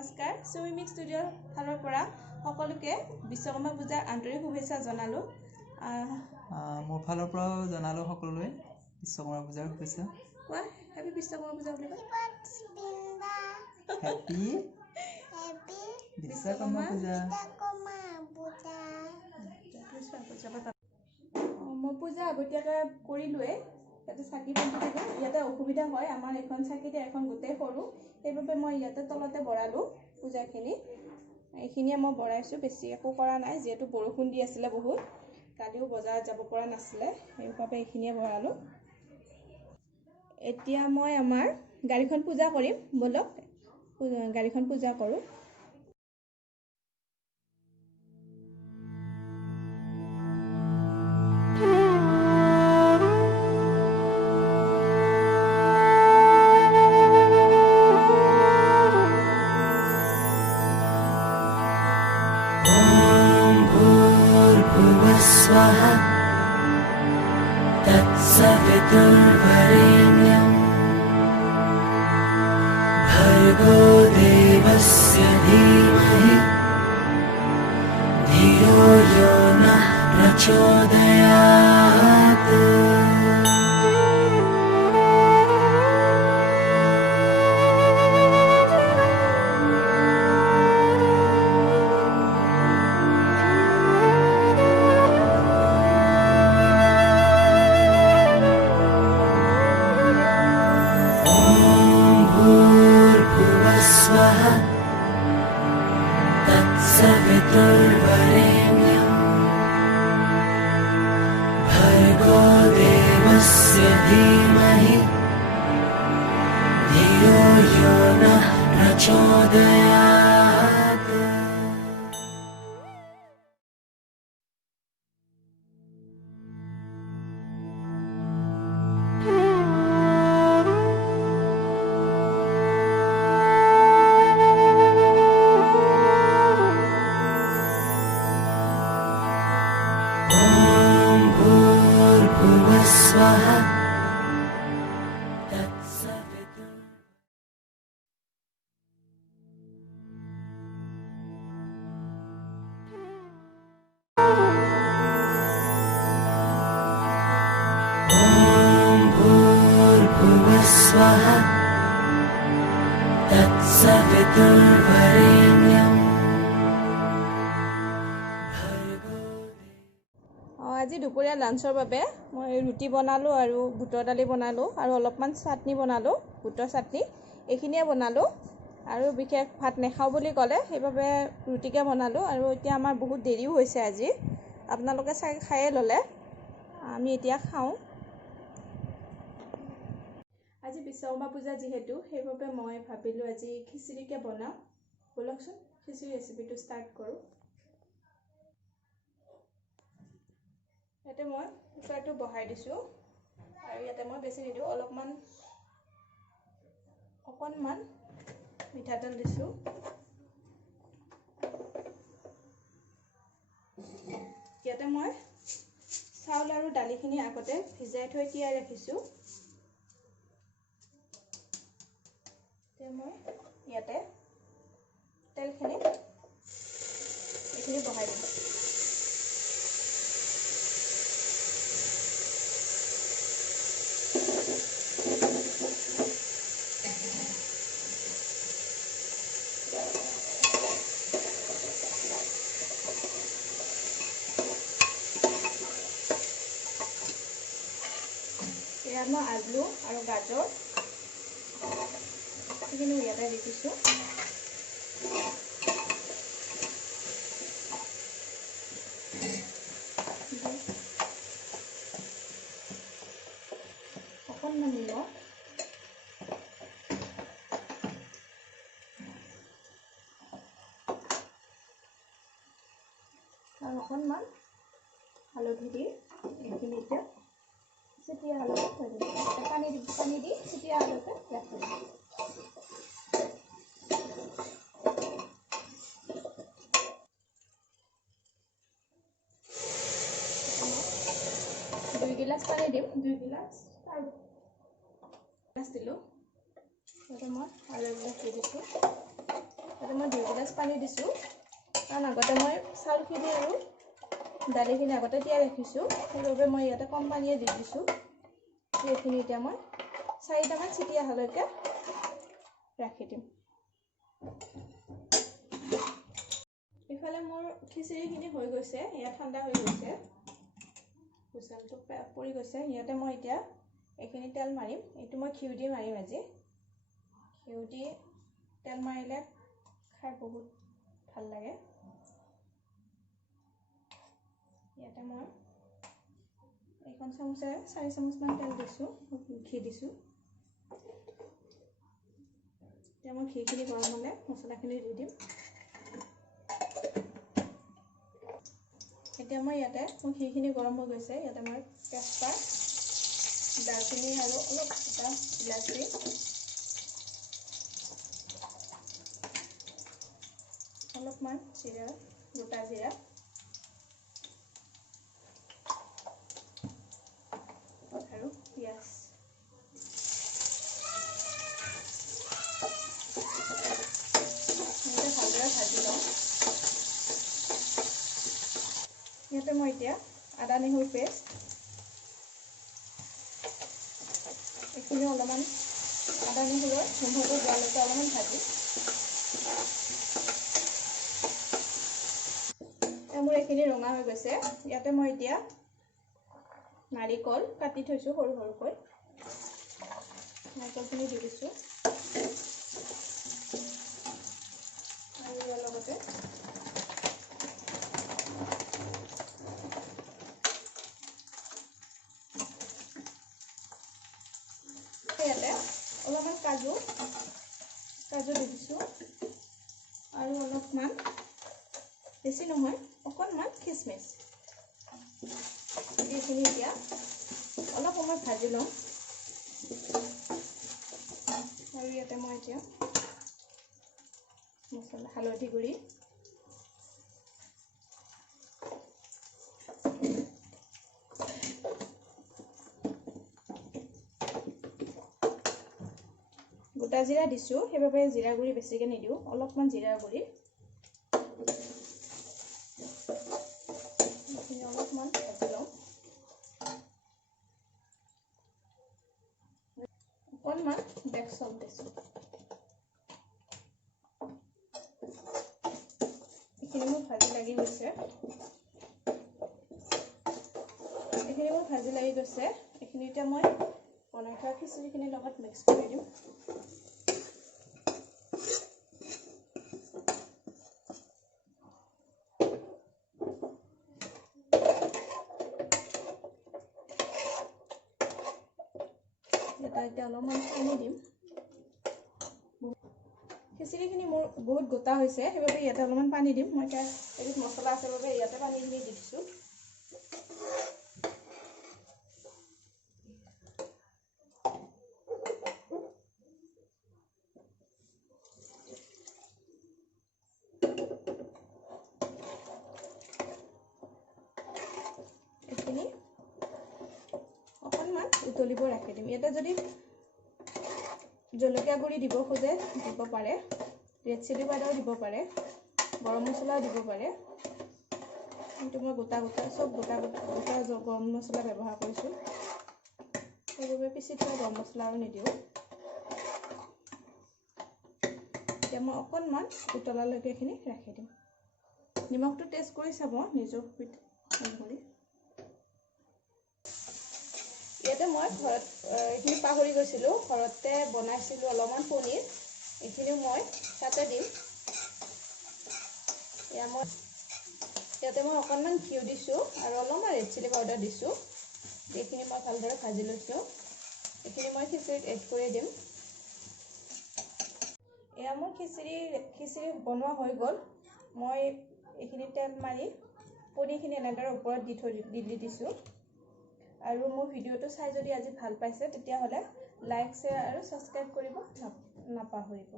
নমস্কাৰ সুমিমিক ষ্টুডিঅ'ৰ ফালৰ পৰা সকলোকে বিশ্বকৰ্মা পূজাৰ আন্তৰিক শুভেচ্ছা জনালোঁ। মোৰ ফালৰ পৰাও জনালোঁ সকলোৱে বিশ্বকৰ্মা পূজাৰ শুভেচ্ছা। কোৱা হেপী বিশ্বকৰ্মা পূজা বুলি হেপী বিশ্বকৰ্মা পূজা। মই পূজা আগতীয়াকৈ কৰিলোৱে। ইয়াতে চাকি বন্তি থাকে, ইয়াতে অসুবিধা হয়, আমাৰ এখন চাকিতে এখন গোটেই সৰু, সেইবাবে মই ইয়াতে তলতে বৰালোঁ পূজাখিনি। এইখিনিয়ে মই বৰাইছোঁ, বেছি একো কৰা নাই, যিহেতু বৰষুণ দি আছিলে বহুত, কালিও বজাৰত যাব পৰা নাছিলে, সেইবাবে এইখিনিয়ে বৰালোঁ। এতিয়া মই আমাৰ গাড়ীখন পূজা কৰিম, ব'লক গাড়ীখন পূজা কৰোঁ। स्वाहा तत्सवितुर्वरेण्यं भर्गो देवस्य धीमहि धियो यो नः प्रचोदयात्। स्वाहा तत्सवितुर्वरेण्यं भर्गो देवस्य धीमहि धियो यो नः प्रचोदयात्। स्वाहा स्वाहा तत्सवितुर्वरेण्यं। আজি দুপৰীয়া লাঞ্চৰ বাবে মই ৰুটি বনালোঁ আৰু বুটৰ দালি বনালোঁ আৰু অলপমান চাটনি বনালোঁ, বুটৰ চাটনি, এইখিনিয়ে বনালোঁ। আৰু বিশেষ ভাত নাখাওঁ বুলি ক'লে, সেইবাবে ৰুটিকে বনালোঁ। আৰু এতিয়া আমাৰ বহুত দেৰিও হৈছে আজি, আপোনালোকে চাগে খায়ে ল'লে, আমি এতিয়া খাওঁ। আজি বিশ্বকৰ্মা পূজা যিহেতু, সেইবাবে মই ভাবিলোঁ আজি খিচিৰিকে বনাওঁ। ব'লকচোন খিচিৰি ৰেচিপিটো ষ্টাৰ্ট কৰোঁ। ইয়াতে মই কুকাৰটো বহাই দিছোঁ আৰু ইয়াতে মই বেছি নিদিওঁ, অকণমান মিঠাতেল দিছোঁ। ইয়াতে মই চাউল আৰু দালিখিনি আগতে ভিজাই থৈ তিয়াই ৰাখিছোঁ। এতিয়া মই ইয়াতে তেলখিনি এইখিনি বহাই দিম। ইয়াত মই আলু আৰু গাজৰ সেইখিনি ইয়াতে দিছোঁ। অকণমান নিমখ আৰু অকণমান হালধি দি এইখিনি এতিয়া চিটিয়া হালধি থৈ দিম। পানী দি চিটিয়া হালধি ৰাখিম। দুই গিলাচ পানী দিম, 2 গিলাচ আৰু গিলাচ দিলোঁ। তাতে মই আলু গিলাচ দি দিছোঁ। তাতে মই 2 গিলাচ পানী দিছোঁ, কাৰণ আগতে মই চাউলখিনি আৰু দালিখিনি আগতে তিয়াই ৰাখিছোঁ, সেইবাবে মই ইয়াতে কম পানীয়ে দি দিছোঁ। এইখিনি এতিয়া মই 4টামান চিটি অহালৈকে ৰাখি দিম। ইফালে মোৰ খিচিৰিখিনি হৈ গৈছে, ইয়াত ঠাণ্ডা হৈ গৈছে, হুইচেলটো পৰি গৈছে। ইয়াতে মই এতিয়া এইখিনি তেল মাৰিম। এইটো মই ঘিউ দি মাৰিম আজি। ঘিউ দি তেল মাৰিলে খাই বহুত ভাল লাগে। ইয়াতে মই এইখন চামুচেৰে 4 চামুচমান তেল দিছোঁ, ঘি দিছোঁ। এতিয়া মই ঘিখিনি গৰম হ'লে মছলাখিনি দি দিম। এতিয়া মই ইয়াতে মোৰ ঘিখিনি গৰম হৈ গৈছে, ইয়াতে মই তেজপাত, দালচিনি আৰু অলপ এটা ইলাচি, অলপমান জিৰা, গোটা জিৰা আৰু পিঁয়াজ ভালদৰে ভাজি লওঁ। ইয়াতে মই এতিয়া আদা নহৰু পেষ্ট এইখিনি অলপমান আদা নহৰুৰ গোন্ধটো যোৱালৈকে অলপমান ভাজি। মোৰ এইখিনি ৰঙা হৈ গৈছে। ইয়াতে মই এতিয়া নাৰিকল কাটি থৈছোঁ সৰু সৰুকৈ, নাৰিকলখিনি দি দিছোঁ আৰু ইয়াৰ লগতে ইয়াতে অলপমান কাজু দি দিছোঁ আৰু অলপমান, বেছি নহয়, অকণমান খিচমিচ। এইখিনি এতিয়া অলপ সময় ভাজি লওঁ। আৰু ইয়াতে মই এতিয়া মছলা, হালধি গুড়ি, গোটা জিৰা দিছোঁ, সেইবাবে জিৰা গুড়ি বেছিকৈ নিদিওঁ, অলপমান জিৰা গুড়ি। এইখিনি অলপমান ভাজি লওঁ। অকণমান ব্লেক সল্ট দিছোঁ। এইখিনি মোৰ ভাজি লাগি গৈছে। এইখিনি এতিয়া মই বনাই থোৱা খিচিৰিখিনিৰ লগত মিক্স কৰি দিম। এতিয়া অলপমান পানী দিম। খিচিৰিখিনি মোৰ বহুত গোটা হৈছে, সেইবাবে ইয়াতে অলপমান পানী দিম। মই এতিয়া এবিধ মছলা আছে বাবে ইয়াতে পানীখিনি দি দিছোঁ। এইখিনি অকণমান উতলিব ৰাখি দিম। ইয়াতে যদি জলকীয়া গুড়ি দিব খোজে দিব পাৰে, ৰেড চিলি পাউডাৰো দিব পাৰে, গৰম মছলাও দিব পাৰে। কিন্তু মই গোটা গৰম মছলা ব্যৱহাৰ কৰিছোঁ, সেইবাবে পিচি থোৱা গৰম মছলা আৰু নিদিওঁ। এতিয়া মই অকণমান উতলালৈকে এইখিনি ৰাখি দিম। নিমখটো টেষ্ট কৰি চাব নিজৰ অনুসৰি। ইয়াতে মই ঘৰত এইখিনি পাহৰি গৈছিলোঁ, ঘৰতে বনাইছিলোঁ অলপমান পনীৰ, এইখিনিও মই তাতে দিম। ইয়াতে মই অকণমান ঘিউ দিছোঁ আৰু অলপমান ৰেড চিলি পাউডাৰ দিছোঁ। এইখিনি মই ভালদৰে ভাজি লৈছোঁ। এইখিনি মই খিচিৰিত এড কৰি দিম। এয়া মোৰ খিচিৰি বনোৱা হৈ গ'ল। মই এইখিনি তেল মাৰি পনীৰখিনি এনেদৰে ওপৰত দি দিছোঁ। আৰু মোৰ ভিডিঅ'টো চাই যদি আজি ভাল পাইছে, তেতিয়াহ'লে লাইক, শ্বেয়াৰ আৰু ছাবস্ক্ৰাইব কৰিব নাপাহৰিব।